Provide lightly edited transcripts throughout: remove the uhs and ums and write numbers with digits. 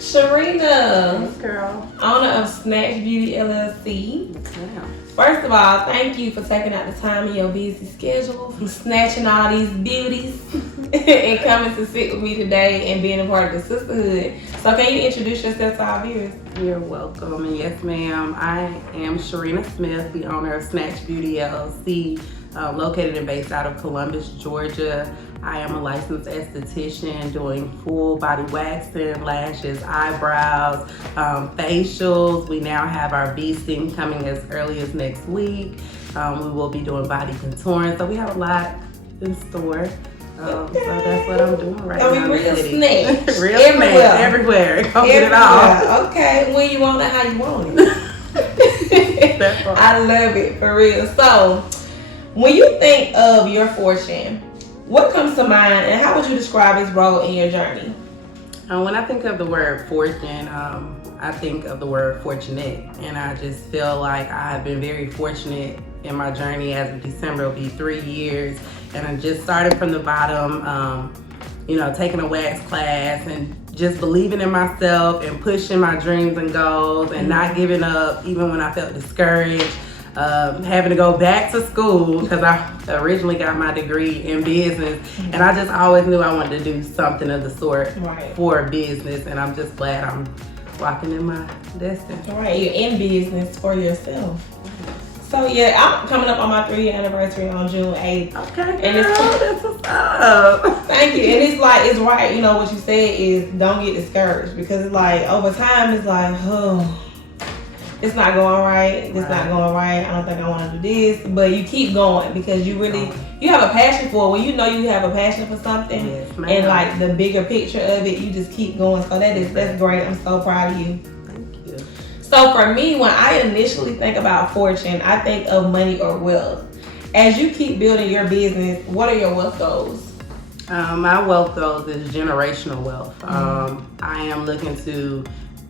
Sharena, Yes, girl. owner of Snatched Beauty LLC. Yes, ma'am. First of all, thank you for taking out the time in your busy schedule from snatching all these beauties and coming to sit with me today and being a part of the Sisterhood. So can you introduce yourself to our viewers? You're welcome. And yes, ma'am, I am Sharena Smith, the owner of Snatched Beauty LLC, located and based out of Columbus, Georgia. I am a licensed esthetician doing full body waxing, lashes, eyebrows, facials. We now have our V-Sting coming as early as next week. We will be doing body contouring, so we have a lot in store. So that's what I'm doing right now. We real snatch. Real everywhere. snatch everywhere. Go get it all. Okay, when you want it, how you want it. That's right. I love it, for real. So, when you think of your fortune, what comes to mind and how would you describe its role in your journey? When I think of the word fortune, I think of the word fortunate. And I just feel like I've been very fortunate in my journey. As of December, it'll be 3 years. And I just started from the bottom, taking a wax class and just believing in myself and pushing my dreams and goals and not giving up even when I felt discouraged. Having to go back to school because I originally got my degree in business, and I just always knew I wanted to do something of the sort for business, and I'm just glad I'm walking in my destiny. Right, you're in business for yourself. So yeah, I'm coming up on my 3-year anniversary on June 8th. Okay, and that's what's up. Thank you. And it's like, it's right, what you said is don't get discouraged, because it's like over time it's like, oh, it's not going right. It's not going right. I don't think I want to do this. But you keep going because you have a passion for it. When you know you have a passion for something, yes, and like the bigger picture of it, you just keep going. So that's great. I'm so proud of you. Thank you. So for me, when I initially think about fortune, I think of money or wealth. As you keep building your business, what are your wealth goals? My wealth goals is generational wealth. I am looking to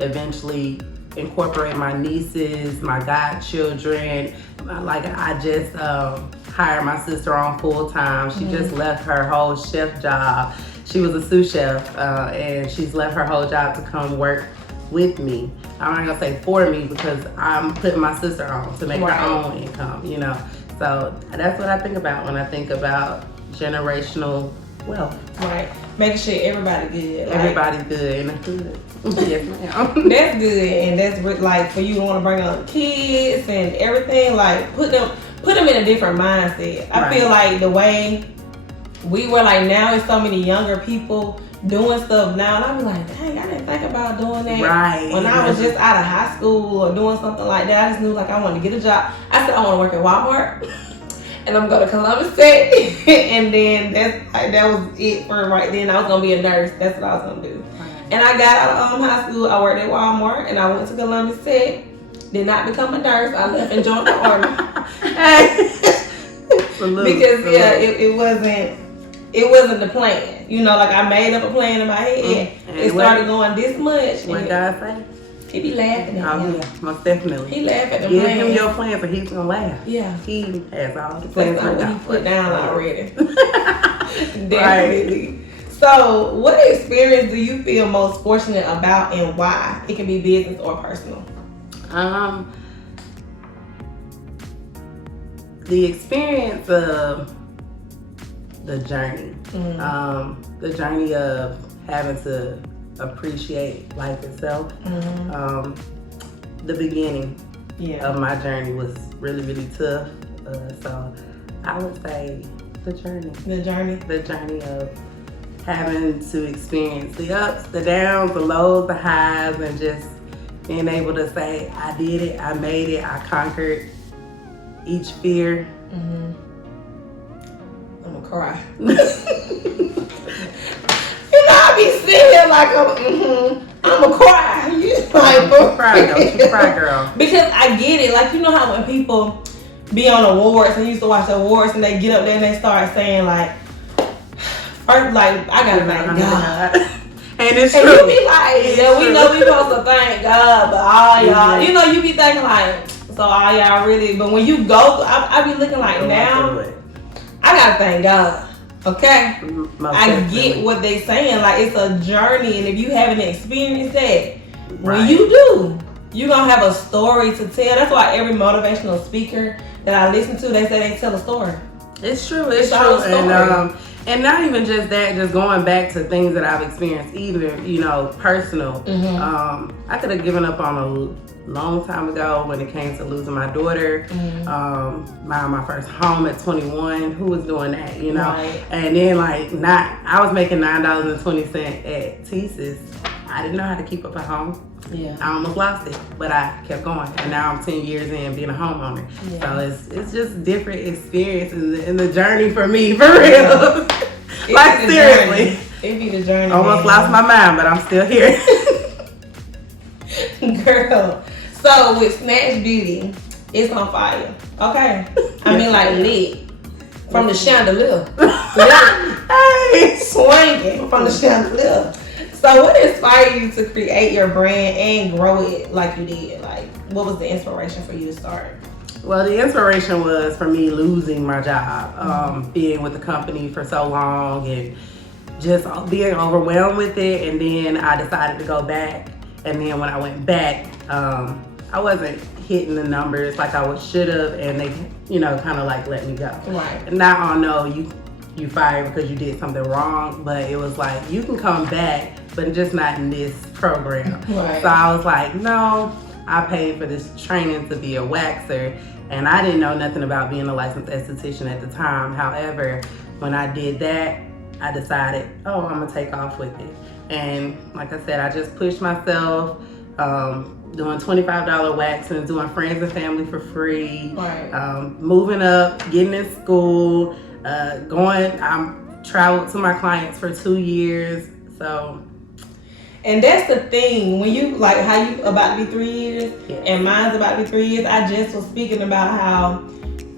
eventually incorporate my nieces, my godchildren. Like I just hired my sister on full time. She just left her whole chef job. She was a sous chef, and she's left her whole job to come work with me. I'm not gonna say for me because I'm putting my sister on to make her own income, So that's what I think about when I think about generational wealth. Right. Making sure everybody good. Everybody good and good. Yes, ma'am. That's good, and that's like for you to want to bring on kids and everything. Like put them in a different mindset. I feel like the way we were like now, there's so many younger people doing stuff now, and I be like, dang, I didn't think about doing that when I was just out of high school or doing something like that. I just knew like I wanted to get a job. I said I want to work at Walmart. And I'm going to Columbus Tech, and then that was it for right then. I was gonna be a nurse. That's what I was gonna do. And I got out of high school. I worked at Walmart, and I went to Columbus Tech. Did not become a nurse. I left and joined the army. Because it wasn't the plan. Like I made up a plan in my head. It started going this much. What God say? He be laughing at me. Yeah, most definitely. He laugh at the Give plans. him your plan, but he's gonna laugh. Yeah. He has all the plans That's what he put down already. Definitely. Right. So, what experience do you feel most fortunate about, and why? It can be business or personal. The experience of the journey. The journey of having to appreciate life itself. The beginning of my journey was really, really tough. So I would say the journey. The journey of having to experience the ups, the downs, the lows, the highs, and just being able to say, I did it, I made it, I conquered each fear. I'm gonna cry. I be sitting here like I'm gonna cry. Don't you cry, girl. Because I get it. Like, how when people be on awards and used to watch the awards and they get up there and they start saying like, first, like, I gotta thank God. And it's and true. You be like, yeah, we know we supposed to thank God, but all y'all, you be thinking like, so all y'all really, but when you go, I be looking like now, I gotta thank God. Okay? Most I definitely. get what they saying. Like, it's a journey, and if you haven't experienced that, when Right. you do, you're gonna have a story to tell. That's why every motivational speaker that I listen to, they say they tell a story. It's true. It's all true. a story. And not even just that, just going back to things that I've experienced, even, you know, personal. I could have given up on a long time ago when it came to losing my daughter, buying my first home at 21. Who was doing that, you know? Right. And then I was making $9.20 at Sistahs. I didn't know how to keep up a home. Yeah. I almost lost it, but I kept going, and now I'm 10 years in being a homeowner. Yeah. So it's just different experiences in the journey for me, for real. Like, seriously. It be the journey. Almost lost my mind, but I'm still here. Girl. So with Snatched Beauty, it's on fire. Okay. I mean, like, lit. From the chandelier. Hey. Swinging from the chandelier. So what inspired you to create your brand and grow it like you did? Like, what was the inspiration for you to start? Well, the inspiration was for me losing my job, being with the company for so long and just being overwhelmed with it. And then I decided to go back. And then when I went back, I wasn't hitting the numbers like I should have, and they, you know, kind of like let me go. Right. And now I know you fired because you did something wrong, but it was like, you can come back, but just not in this program. Right. So I was like, no, I paid for this training to be a waxer, and I didn't know nothing about being a licensed esthetician at the time. However, when I did that, I decided, oh, I'm gonna take off with it. And like I said, I just pushed myself, doing $25 waxing, doing friends and family for free, Right. Moving up, getting in school, I'm traveled to my clients for 2 years. So, and that's the thing, when you, like, how you about to be 3 years, Yes. and mine's about to be 3 years, I just was speaking about how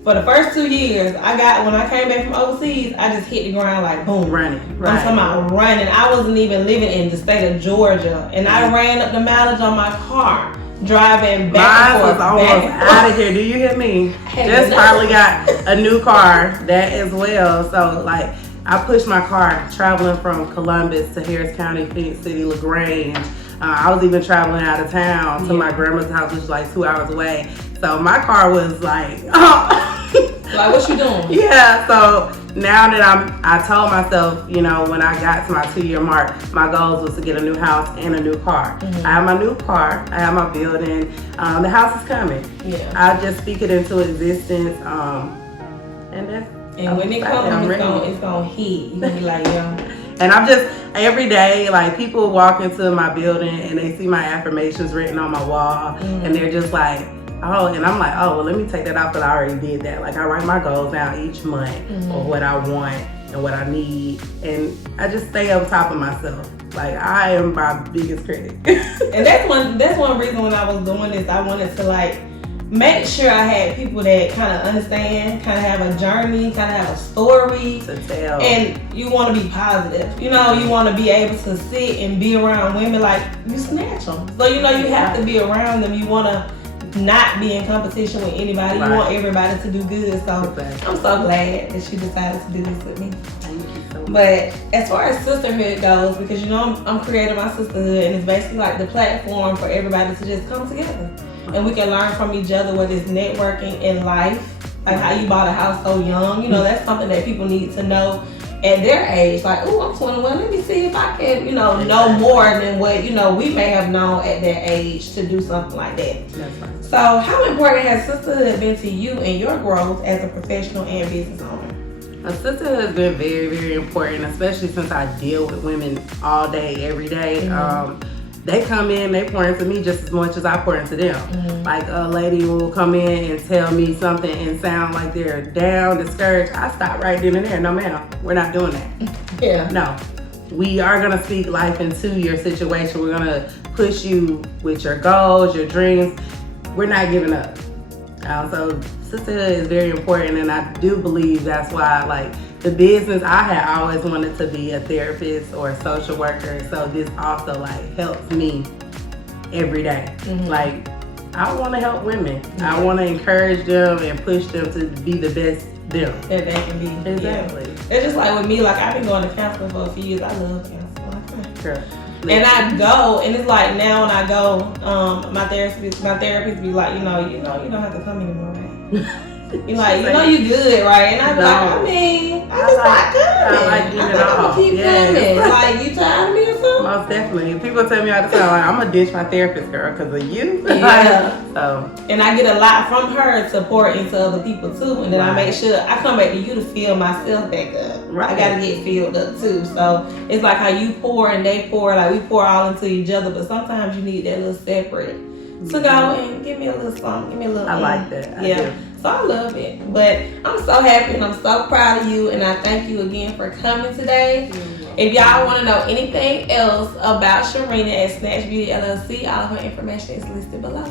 for the first 2 years, when I came back from overseas, I just hit the ground like boom. running, I'm right. talking about running. I wasn't even living in the state of Georgia, and I ran up the mileage on my car, driving back and Mine forth. was almost back and forth. out of here. Do you hear me? Hey, Just no. finally got a new car, that as well. So like, I pushed my car traveling from Columbus to Harris County, Phoenix City, LaGrange. I was even traveling out of town to my grandma's house, which is like 2 hours away. So my car was like, Like, what you doing? Yeah, so now that I told myself, you know, when I got to my 2-year mark, my goals was to get a new house and a new car. I have my new car, I have my building, the house is coming. Yeah. I just speak it into existence, and that's. And when it comes, it's gonna hit. You gonna be like, yo. And I'm just, every day, like, people walk into my building and they see my affirmations written on my wall, and they're just like, oh, and I'm like, oh, well, let me take that off, but I already did that. Like, I write my goals down each month of what I want and what I need, and I just stay on top of myself. Like, I am my biggest critic. And that's one reason when I was doing this, I wanted to, like, make sure I had people that kind of understand, kind of have a journey, kind of have a story to tell. And you want to be positive. You know, you want to be able to sit and be around women like you snatch them. So, you know, you have to be around them. You want to not be in competition with anybody. Right. You want everybody to do good. So Exactly. I'm so glad that she decided to do this with me. Thank you so much. But as far as sisterhood goes, because, you know, I'm creating my sisterhood, and it's basically like the platform for everybody to just come together. And we can learn from each other, whether it's networking in life, like how you bought a house so young. You know, that's something that people need to know at their age. Like, oh, I'm 21, let me see if I can, you know more than what, you know, we may have known at their age to do something like that. That's right. So how important has sisterhood been to you and your growth as a professional and business owner? Sisterhood has been very, very important, especially since I deal with women all day, every day. They come in, they pour into me just as much as I pour into them. Like, a lady will come in and tell me something and sound like they're down, discouraged. I stop right then and there. No, ma'am, we're not doing that. Yeah. No. We are going to speak life into your situation. We're going to push you with your goals, your dreams. We're not giving up. So sisterhood is very important, and I do believe that's why, like, the business, I had always wanted to be a therapist or a social worker, so this also, like, helps me every day. Like, I want to help women. I want to encourage them and push them to be the best them. that they can be. Exactly. Yeah. It's just like with me, like I've been going to counseling for a few years. I love counseling. Girl. And I go, and it's like now when I go, my therapist be like, you don't have to come anymore, right? You like, you good, right? And I be like, I mean, I just like coming. I like giving I'm gonna keep coming. Like, you tired of me or something? Most definitely. People tell me all the time, like, I'm gonna ditch my therapist, girl, because of you. Yeah. So. And I get a lot from her support into other people too, and then I make sure I come back to you to fill myself back up. Right. I gotta get filled up too. So it's like how you pour and they pour, like we pour all into each other, but sometimes you need that little separate to go and give me a little something, give me a little. I like that. Yeah. So I love it. But I'm so happy and I'm so proud of you, and I thank you again for coming today. If y'all want to know anything else about Sharena at Snatched Beauty LLC, all of her information is listed below.